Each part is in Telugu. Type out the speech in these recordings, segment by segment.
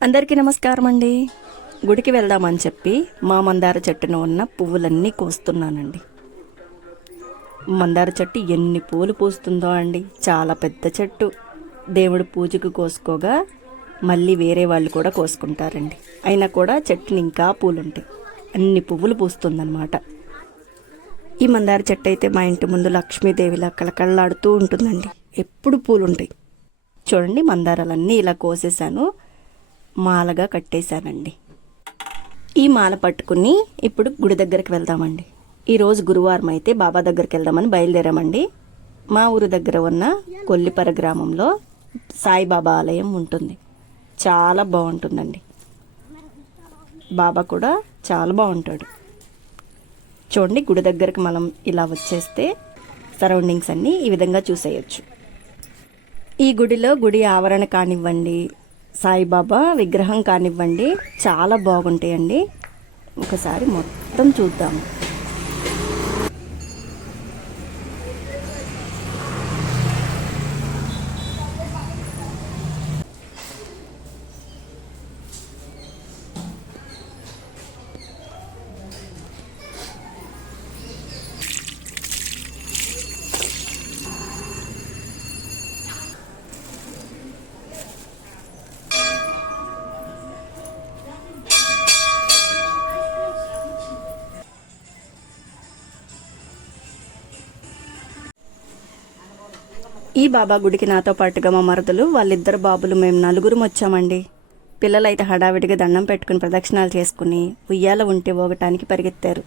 అందరికీ నమస్కారం అండి గుడికి వెళ్దామని చెప్పి మా మందార చెట్టును ఉన్న పువ్వులన్నీ కోస్తున్నానండి. మందార చెట్టు ఎన్ని పూలు పూస్తుందో అండి. చాలా పెద్ద చెట్టు. దేవుడు పూజకు కోసుకోగా మళ్ళీ వేరే వాళ్ళు కూడా కోసుకుంటారండి. అయినా కూడా చెట్టుని ఇంకా పూలుంటాయి. అన్ని పువ్వులు పూస్తుందన్నమాట. ఈ మందార చెట్టు అయితే మా ఇంటి ముందు లక్ష్మీదేవిలా కళకళలాడుతూ ఉంటుందండి. ఎప్పుడు పూలుంటాయి. చూడండి మందారాలన్నీ ఇలా కోసేసాను మాలగా కట్టేశానండి. ఈ మాల పట్టుకుని ఇప్పుడు గుడి దగ్గరికి వెళ్దామండి. ఈరోజు గురువారం అయితే బాబా దగ్గరికి వెళ్దామని బయలుదేరామండి. మా ఊరు దగ్గర ఉన్న కొల్లిపర గ్రామంలో సాయిబాబా ఆలయం ఉంటుంది. చాలా బాగుంటుందండి. బాబా కూడా చాలా బాగుంటాడు. చూడండి గుడి దగ్గరికి మనం ఇలా వచ్చేస్తే సరౌండింగ్స్ అన్నీ ఈ విధంగా చూసేయచ్చు. ఈ గుడిలో గుడి ఆవరణ కానివ్వండి సాయిబాబా విగ్రహం కానివ్వండి చాలా బాగుంటాయండి. ఒకసారి మొత్తం చూద్దాము ఈ బాబా గుడికి నాతో పాటుగా మా మరదలు వాళ్ళిద్దరు బాబులు మేము నలుగురం వచ్చామండి. పిల్లలైతే హడావిడిగా దండం పెట్టుకుని ప్రదక్షిణాలు చేసుకుని ఉయ్యాల ఉంటే ఊగటానికి పరిగెత్తారు.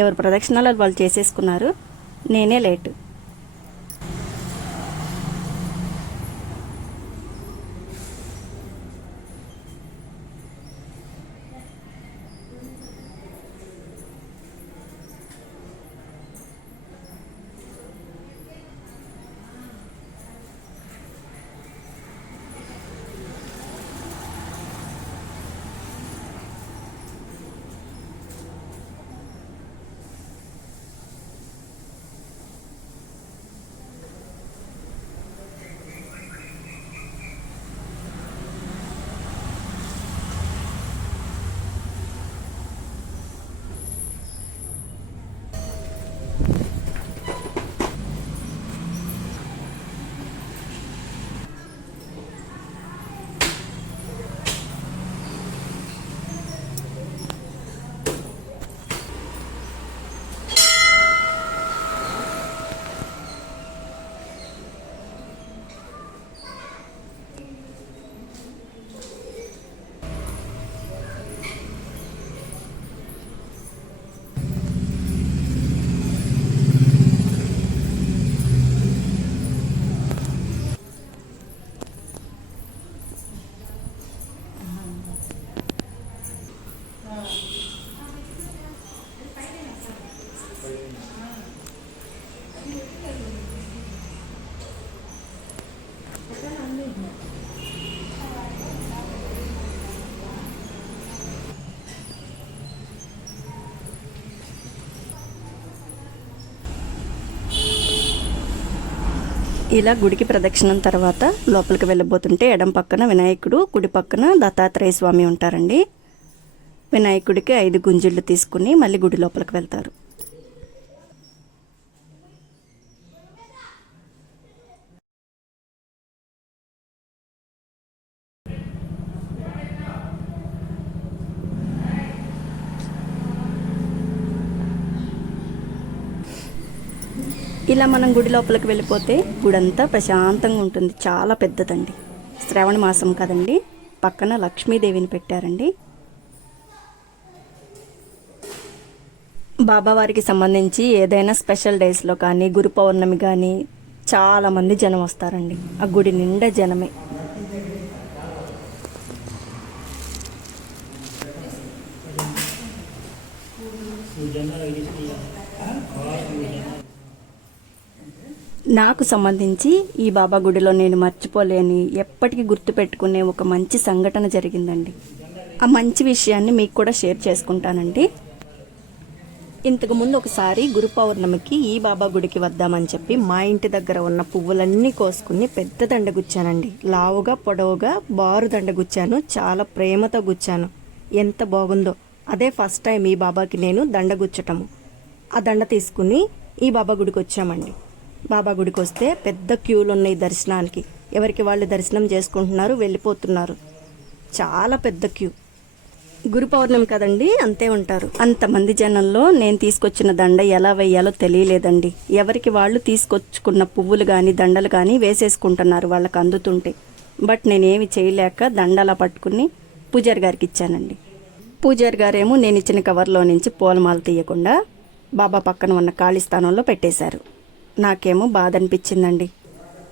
ఎవరు ప్రదక్షిణాలు వాళ్ళు చేసేసుకున్నారు నేనే లేటు. ఇలా గుడికి ప్రదక్షిణం తర్వాత లోపలికి వెళ్ళబోతుంటే ఎడం పక్కన వినాయకుడు కుడి పక్కన దత్తాత్రేయ స్వామి ఉంటారండి. వినాయకుడికి ఐదు గుంజిళ్ళు తీసుకుని మళ్ళీ గుడి లోపలికి వెళ్తారు. ఇలా మనం గుడి లోపలికి వెళ్ళిపోతే గుడంతా ప్రశాంతంగా ఉంటుంది. చాలా పెద్దదండి. శ్రావణ మాసం కదండి. పక్కన లక్ష్మీదేవిని పెట్టారండి. బాబావారికి సంబంధించి ఏదైనా స్పెషల్ డేస్లో కానీ గురు పౌర్ణమి కానీ చాలామంది జనం వస్తారండి. ఆ గుడి నిండా జనమే. నాకు సంబంధించి ఈ బాబా గుడిలో నేను మర్చిపోలేని ఎప్పటికీ గుర్తుపెట్టుకునే ఒక మంచి సంఘటన జరిగిందండి. ఆ మంచి విషయాన్ని మీకు కూడా షేర్ చేసుకుంటానండి. ఇంతకుముందు ఒకసారి గురు పౌర్ణమికి ఈ బాబా గుడికి వద్దామని చెప్పి మా ఇంటి దగ్గర ఉన్న పువ్వులన్నీ కోసుకుని పెద్ద దండ గుచ్చానండి లావుగా పొడవుగా బారు దండ గుచ్చాను చాలా ప్రేమతో గుచ్చాను. ఎంత బాగుందో. అదే ఫస్ట్ టైం ఈ బాబాకి నేను దండ గుచ్చటము ఆ దండ తీసుకుని ఈ బాబా గుడికి వచ్చామండి బాబా గుడికి వస్తే పెద్ద క్యూలు ఉన్నాయి దర్శనానికి. ఎవరికి వాళ్ళు దర్శనం చేసుకుంటున్నారు వెళ్ళిపోతున్నారు. చాలా పెద్ద క్యూ. గురు పౌర్ణమి కదండి అంతే ఉంటారు. అంతమంది జనంలో నేను తీసుకొచ్చిన దండ ఎలా వేయాలో తెలియలేదండి. ఎవరికి వాళ్ళు తీసుకొచ్చుకున్న పువ్వులు కానీ దండలు కానీ వేసేసుకుంటున్నారు వాళ్ళకి అందుతుంటే. బట్ నేనేమి చేయలేక దండ అలా పట్టుకుని పూజారి గారికి ఇచ్చానండి. పూజారి గారేమో నేను ఇచ్చిన కవర్లో నుంచి పూలమాల తీయకుండా బాబా పక్కన ఉన్న ఖాళీ స్థానంలో పెట్టేశారు. నాకేమో బాధ అనిపించిందండి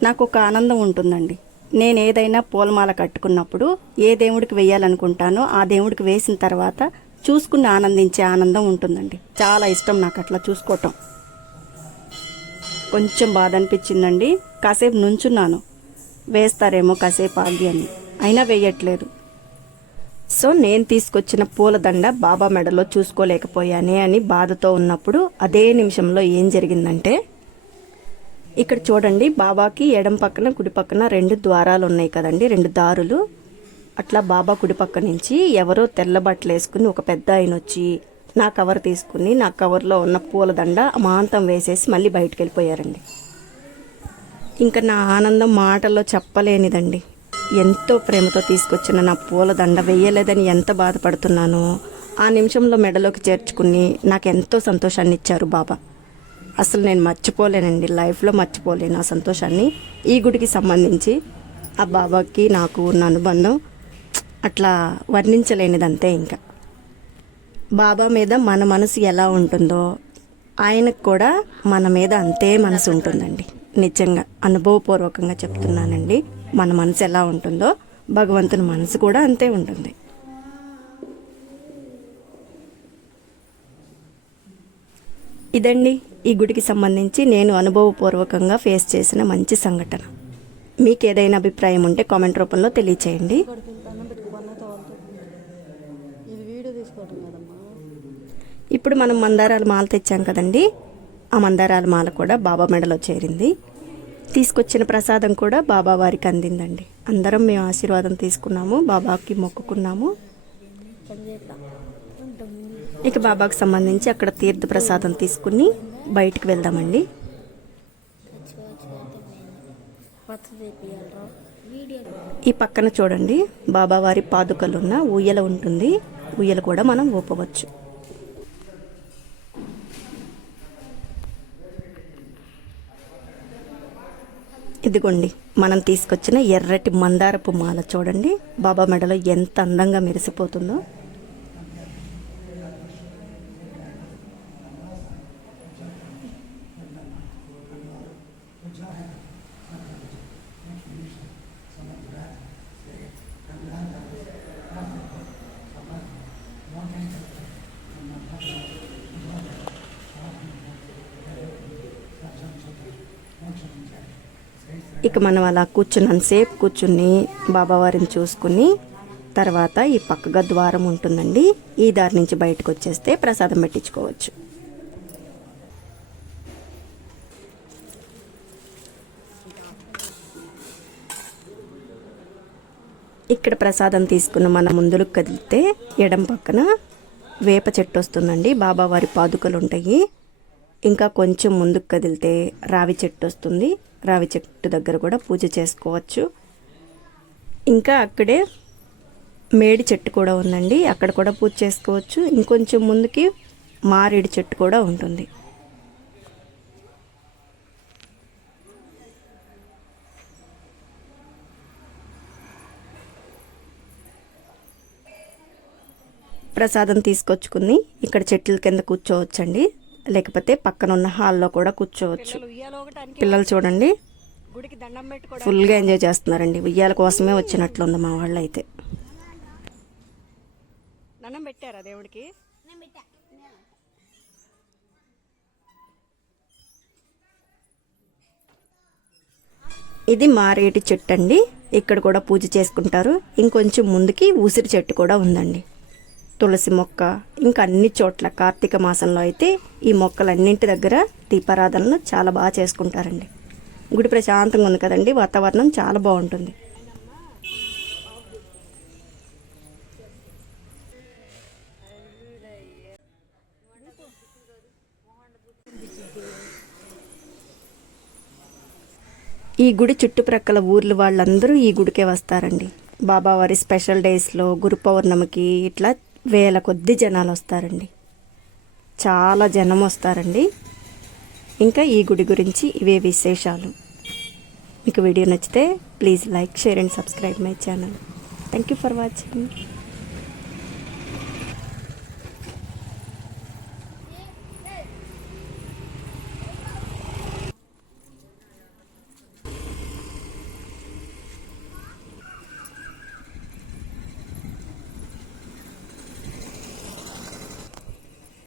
నాకు ఒక ఆనందం ఉంటుందండి. నేను ఏదైనా పూలమాల కట్టుకున్నప్పుడు ఏ దేవుడికి వేయాలనుకుంటానో ఆ దేవుడికి వేసిన తర్వాత చూసుకుని ఆనందించే ఆనందం ఉంటుందండి. చాలా ఇష్టం నాకు అట్లా చూసుకోవటం కొంచెం బాధ అనిపించిందండి కాసేపు నుంచున్నాను. వేస్తారేమో కాసేపు ఆగి అని. అయినా వేయట్లేదు. సో నేను తీసుకొచ్చిన పూలదండ బాబా మెడలో చూసుకోలేకపోయానే అని బాధతో ఉన్నప్పుడు అదే నిమిషంలో ఏం జరిగిందంటే ఇక్కడ చూడండి బాబాకి ఎడం పక్కన కుడి పక్కన రెండు ద్వారాలు ఉన్నాయి కదండి రెండు దారులు. అట్లా బాబా కుడి పక్క నుంచి ఎవరో తెల్ల బట్టలు వేసుకుని ఒక పెద్ద ఆయన వచ్చి నా కవర్ తీసుకుని నా కవర్లో ఉన్న పూలదండ అమాంతం వేసేసి మళ్ళీ బయటకు వెళ్ళిపోయారండి. ఇంకా నా ఆనందం మాటల్లో చెప్పలేనిదండి. ఎంతో ప్రేమతో తీసుకొచ్చిన నా పూలదండ వేయలేదని ఎంత బాధపడుతున్నానో ఆ నిమిషంలో మెడలోకి చేర్చుకుని నాకు ఎంతో సంతోషాన్ని ఇచ్చారు బాబా. అసలు నేను మర్చిపోలేనండి. లైఫ్లో మర్చిపోలేను ఆ సంతోషాన్ని. ఈ గుడికి సంబంధించి ఆ బాబాకి నాకు ఉన్న అనుబంధం అట్లా వర్ణించలేనిదంతే ఇంకా. బాబా మీద మన మనసు ఎలా ఉంటుందో ఆయనకు కూడా మన మీద అంతే మనసు ఉంటుందండి. నిజంగా అనుభవపూర్వకంగా చెప్తున్నానండి. మన మనసు ఎలా ఉంటుందో భగవంతుని మనసు కూడా అంతే ఉంటుంది. ఇదండి ఈ గుడికి సంబంధించి నేను అనుభవపూర్వకంగా ఫేస్ చేసిన మంచి సంఘటన. మీకు ఏదైనా అభిప్రాయం ఉంటే కామెంట్ రూపంలో తెలియచేయండి. ఇప్పుడు మనం మందారాల మాల తెచ్చాం కదండి. ఆ మందారాల మాల కూడా బాబా మెడలో చేరింది. తీసుకొచ్చిన ప్రసాదం కూడా బాబా వారికి అందిందండి. అందరం మేము ఆశీర్వాదం తీసుకున్నాము బాబాకి మొక్కుకున్నాము. ఇక బాబాకి సంబంధించి అక్కడ తీర్థ ప్రసాదం తీసుకుని బయటికి వెళ్దామండి. ఈ పక్కన చూడండి బాబావారి పాదుకలున్న ఊయల ఉంటుంది. ఊయల కూడా మనం ఊపవచ్చు. ఇదిగోండి మనం తీసుకొచ్చిన ఎర్రటి మందారపు మాల చూడండి. బాబా మెడలో ఎంత అందంగా మెరిసిపోతుందో. ఇక మనం అలా కూర్చున్నంతసేపు కూర్చుని బాబావారిని చూసుకుని తర్వాత ఈ పక్కగా ద్వారం ఉంటుందండి. ఈ దారి నుంచి బయటకు వచ్చేస్తే ప్రసాదం పెట్టించుకోవచ్చు. ఇక్కడ ప్రసాదం తీసుకున్న మన ముందులకు కదిలితే ఎడం పక్కన వేప చెట్టు వస్తుందండి. బాబావారి పాదుకలు ఉంటాయి. ఇంకా కొంచెం ముందుకు కదిలితే రావి చెట్టు వస్తుంది. రావి చెట్టు దగ్గర కూడా పూజ చేసుకోవచ్చు. ఇంకా అక్కడే మేడి చెట్టు కూడా ఉందండి. అక్కడ కూడా పూజ చేసుకోవచ్చు. ఇంకొంచెం ముందుకి మారేడు చెట్టు కూడా ఉంటుంది. ప్రసాదం తీసుకొచ్చుకుని ఇక్కడ చెట్ల కింద కూర్చోవచ్చండి. లేకపోతే పక్కన ఉన్న హాల్లో కూడా కూర్చోవచ్చు. పిల్లలు చూడండి. ఫుల్గా ఎంజాయ్ చేస్తున్నారండి. ఉయ్యాల కోసమే వచ్చినట్లుంది మా వాళ్ళు అయితే దండం పెట్టారా దేవుడికి? ఇది మారేటి చెట్టు అండి. ఇక్కడ కూడా పూజ చేసుకుంటారు. ఇంకొంచెం ముందుకి ఉసిరి చెట్టు కూడా ఉందండి. తులసి మొక్క ఇంకా అన్ని చోట్ల కార్తీక మాసంలో అయితే ఈ మొక్కలన్నింటి దగ్గర దీపారాధనలు చాలా బాగా చేసుకుంటారండి. గుడి ప్రశాంతంగా ఉంది కదండి వాతావరణం చాలా బాగుంటుంది. ఈ గుడి చుట్టుప్రక్కల ఊర్లు వాళ్ళందరూ ఈ గుడికే వస్తారండి. బాబావారి స్పెషల్ డేస్లో గురు పౌర్ణమికి ఇట్లా వేల కొద్ది జనాలు వస్తారండి. చాలా జనం వస్తారండి. ఇంకా ఈ గుడి గురించి ఇవే విశేషాలు. మీకు వీడియో నచ్చితే please like share and subscribe my channel. Thank you for watching